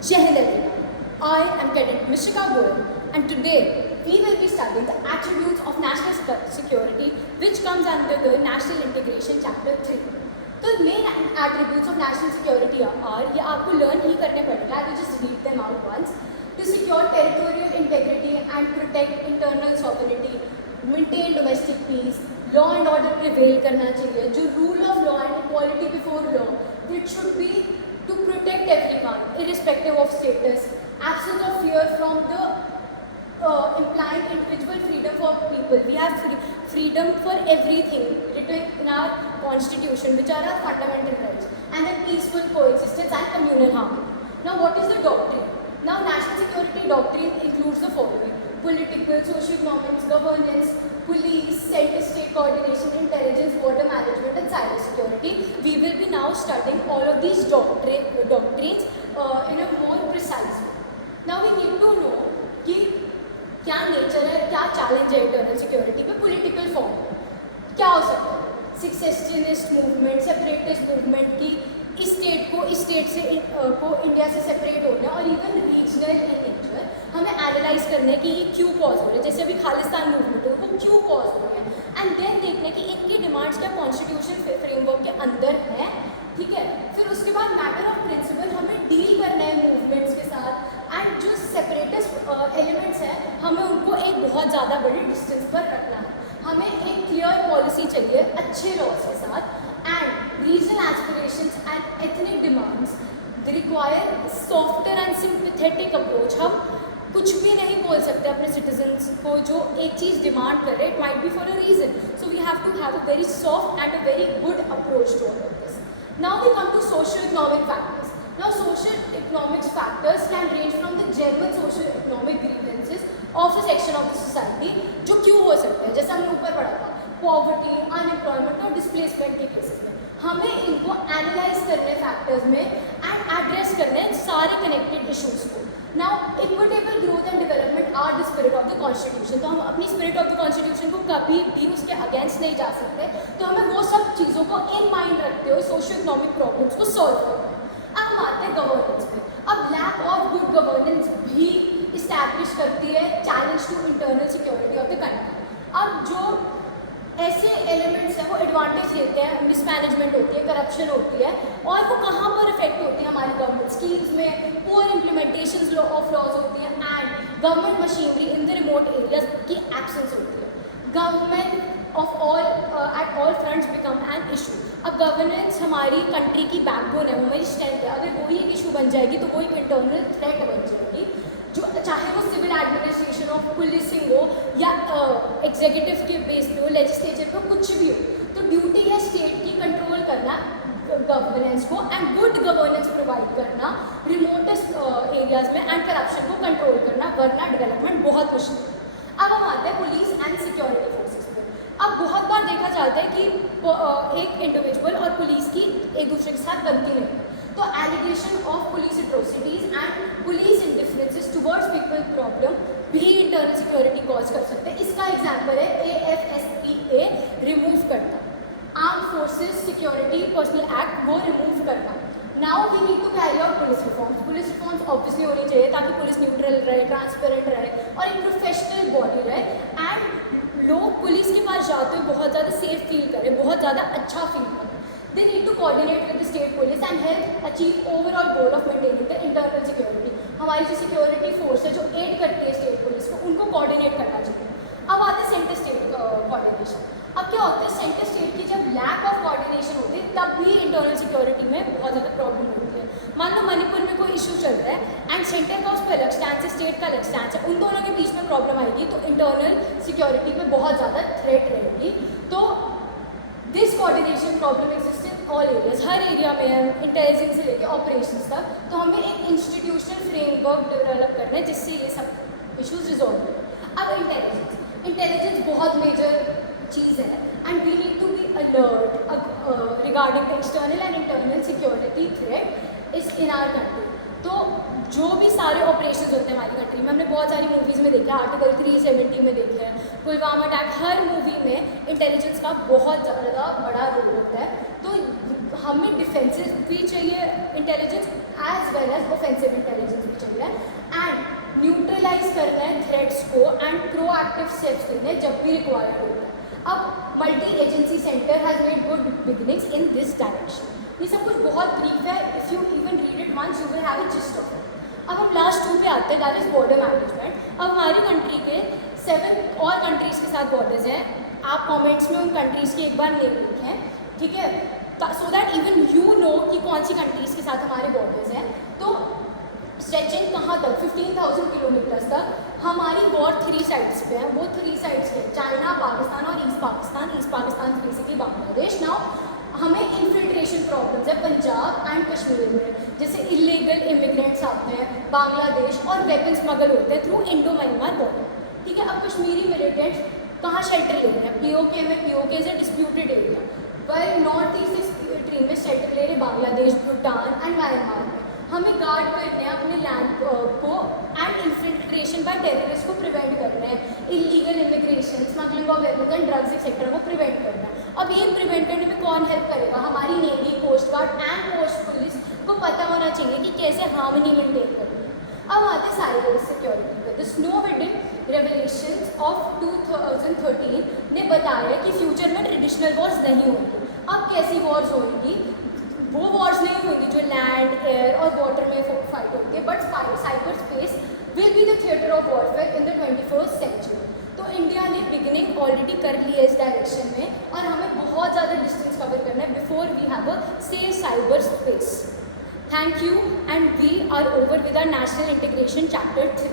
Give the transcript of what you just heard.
Jai Hind everyone. I am Cadet Mishika Goyal, and today we will be studying the attributes of national security, which comes under the National Integration Chapter 3. तो main attributes of national security are ये आपको learn ही करने पड़ेगा. I will just read them out once. To secure territorial integrity and protect internal sovereignty, maintain domestic peace, law and order prevail करना चाहिए. जो rule of law and equality before law, it should be to protect everyone, irrespective of status, absence of fear from the implying individual freedom for people. We have freedom for everything written in our constitution, which are our fundamental rights, and then peaceful coexistence and communal harmony. Now, what is the doctrine? Now, national security doctrine includes the following: political, socio-economics, governance, police, center-state coordination, intelligence, water management, and cyber security. We will be now studying all of these doctrines in a more precise way. Now, we need to know कि क्या nature है, क्या challenge है internal security में. Political form क्या हो सकता है? सिक्सेशनिस्ट मूवमेंट, सेपरेटिस्ट मूवमेंट की इस स्टेट को इस स्टेट से को इंडिया से सेपरेट होना, और इवन रीजनल इन नेचर. हमें एनालाइज करने कि ये क्यों कॉज हो रहे हैं. जैसे अभी खालिस्तान मूवमेंट है, वो क्यों कॉज हो रहे हैं, एंड देन देखने कि इनकी डिमांड्स क्या कॉन्स्टिट्यूशन फ्रेमवर्क के अंदर है. ठीक है. फिर उसके बाद मैटर ऑफ प्रिंसिपल हमें डील करना है मूवमेंट्स के साथ, एंड जो सेपरेटिस्ट एलिमेंट्स हैं हमें उनको एक बहुत ज़्यादा बड़े डिस्टेंस पर रखना है. हमें एक क्लियर पॉलिसी चाहिए अच्छे लॉज के साथ, and regional aspirations and ethnic demands require softer and sympathetic approach. हम कुछ भी नहीं बोल सकते अपने सिटीजन्स को जो एक चीज़ डिमांड कर रहे हैं. It might be for a reason, so we have to have a very soft and a very good approach to all of this. Now we come to social economic factors. Now, social economics factors can range from the general socio-economic grievances of a section of the society, जो क्यों हो सकते हैं, जैसे हमने ऊपर पढ़ा था, पॉवर्टी, अनएम्प्लॉयमेंट और डिस्प्लेसमेंट के केसेस में. हमें इनको एनालाइज करने फैक्टर्स में एंड एड्रेस करने सारे कनेक्टेड इशूज़ को. Now equitable growth and development are the spirit of the constitution. तो हम अपनी स्पिरिट ऑफ द कॉन्स्टिट्यूशन को कभी भी उसके अगेंस्ट नहीं जा सकते. तो हमें वो सब चीज़ों को इन माइंड रखते हुए सोशो इकोनॉमिक प्रॉब्लम्स को सॉल्व करना है. अब हम आते हैं गवर्नेंस पे. अब लैक ऑफ गुड गवर्नेंस भी इस्टेब्लिश करती है challenge to internal security of the country. अब जो ऐसे एलिमेंट्स हैं वो एडवांटेज लेते हैं, मिसमैनेजमेंट होती है, करप्शन होती है, और वो कहाँ पर इफेक्ट होती है हमारी गवर्नमेंट स्कीम्स में, पुअर इम्प्लीमेंटेशन ऑफ लॉज होती है, and government machinery in the remote areas की एब्सेंस होती है. Government of all at all fronts become an issue. अब गवर्नेंस हमारी कंट्री की बैकबोन है, वो हमारी स्ट्रेंथ है. अगर वही एक इशू बन जाएगी तो वो एक इंटरनल थ्रेट बन जाएगी, जो चाहे वो सिविल एडमिनिस्ट्रेशन हो, पुलिसिंग हो, या एग्जीक्यूटिव के बेस पे हो, लेजिस्लेचर पे कुछ भी हो. तो ड्यूटी है स्टेट की कंट्रोल करना गवर्नेंस को, एंड गुड गवर्नेंस प्रोवाइड करना रिमोटेस्ट एरियाज में, एंड करप्शन को कंट्रोल करना, वरना डेवलपमेंट बहुत मुश्किल है. अब हम आते हैं पुलिस एंड सिक्योरिटी फोर्सेस पे. अब बहुत बार देखा जाता है कि एक इंडिविजुअल और पुलिस की एक दूसरे के साथ बनती नहीं. तो allegation of police atrocities and police indifferences towards people problem भी इंटरनल सिक्योरिटी कॉज कर सकते हैं. इसका एग्जांपल है AFSPA रिमूव करना, arm forces security personal act वो रिमूव करना. Now we need to carry out police reforms. Police reforms obviously होनी चाहिए ताकि पुलिस न्यूट्रल रहे, ट्रांसपेरेंट रहे, और एक प्रोफेशनल बॉडी रहे, एंड लोग पुलिस के पास जाते हुए बहुत ज़्यादा सेफ फील करें, बहुत ज़्यादा अच्छा फील करें. They need to coordinate with the state police and help achieve overall goal of maintaining the internal security. हमारी जो सिक्योरिटी फोर्स है जो एड करती है स्टेट पुलिस को, उनको कोऑर्डिनेट करना चाहिए. अब आते हैं सेंटर स्टेट कोऑर्डिनेशन. अब क्या होता है, सेंटर स्टेट की जब लैक ऑफ कोऑर्डिनेशन होती है तब भी इंटरनल सिक्योरिटी में बहुत ज़्यादा प्रॉब्लम होती है. मान लो मणिपुर में कोई इशू चल रहा है एंड सेंटर का उस पर अलग स्टैंड है, स्टेट का अलग स्टैंड है, उन दोनों के बीच में प्रॉब्लम आएगी तो इंटरनल सिक्योरिटी में बहुत ज़्यादा थ्रेट रहेगी. तो this coordination problem exist in all areas. Her area में इंटेलिजेंस से लेकर ऑपरेशंस तक. तो हमें एक इंस्टीट्यूशनल फ्रेमवर्क डेवलप करना है जिससे ये सब इशूज़ रिजॉल्व हो. अब इंटेलिजेंस बहुत मेजर चीज़ है, and we need to be alert regarding the external and internal security threat is in our country. तो जो भी सारे ऑपरेशंस होते हैं हमारी कंट्री में, हमने बहुत सारी मूवीज़ में देखा है, आर्टिकल 370 में देखे हैं, पुलवामा अटैक, हर मूवी में इंटेलिजेंस का बहुत ज़्यादा बड़ा रोल होता है. तो हमें डिफेंसिव भी चाहिए intelligence as well as offensive intelligence. And proactive steps लेने जब भी रिक्वायर्ड होता है। अब multi agency centre has made good beginnings in this direction. ये सब कुछ बहुत ब्रीफ है, if you even read it once you will have a gist of it. अब हम लास्ट 2 पे आते हैं, दैट इज़ बॉर्डर मैनेजमेंट। अब हमारी कंट्री के 7 और कंट्रीज़ के साथ बॉर्डर्स हैं। आप कमेंट्स में उन कंट्रीज़ की एक बार नेम लिखें, ठीक है, so that even you know कि कौन सी कंट्रीज़ के साथ हमारे बॉर्डर्स हैं। तो स्ट्रेचिंग कहाँ तक, 15,000 किलोमीटर्स तक हमारी वॉर 3 साइड्स पे है। वो 3 साइड्स पे चाइना, पाकिस्तान और east Pakistan. East Pakistan basically Bangladesh. Now हमें इन्फिल्ट्रेशन प्रॉब्लम्स है पंजाब एंड कश्मीर में, जैसे इलीगल इमिग्रेंट्स आते हैं बांग्लादेश और वेपन स्मगल होते हैं थ्रू इंडो म्यांमार बॉर्डर, ठीक है। अब कश्मीरी मिलिटेंट्स कहाँ शेल्टर ले रहे हैं, पीओके में। PoK is a disputed area, पर नॉर्थ ईस्ट एक्सट्रीम में शेल्टर ले रहे बांग्लादेश, भूटान एंड म्यांमार में। हमें गार्ड करने हैं अपने लैंड को एंड इन्फिल्ट्रेशन बाय टेररिस्ट को प्रिवेंट करना है, illegal immigration, smuggling of weapons and drugs etcetera को प्रिवेंट करना है। अब ये प्रिवेंट करने में कौन हेल्प करेगा, हमारी navy, coast guard and coast police को पता होना चाहिए कि कैसे हार्मनी मेंटेन करनी है। अब आते हैं साइबर सिक्योरिटी पे। The snow hidden revelations of 2013 ने बताया कि फ्यूचर में ट्रेडिशनल वॉर्स नहीं होंगी। अब कैसी वॉर्स होंगी, वो वॉर्स नहीं होंगी जो लैंड, एयर और वाटर में फाइट होती है, but cyber space will be the theatre of warfare in the 21st century. तो इंडिया ने बिगिनिंग ऑलरेडी कर ली है इस डायरेक्शन में, और हमें बहुत ज़्यादा डिस्टेंस कवर करना है before we have a safe cyber space. Thank you, and we are over with our National Integration Chapter 3.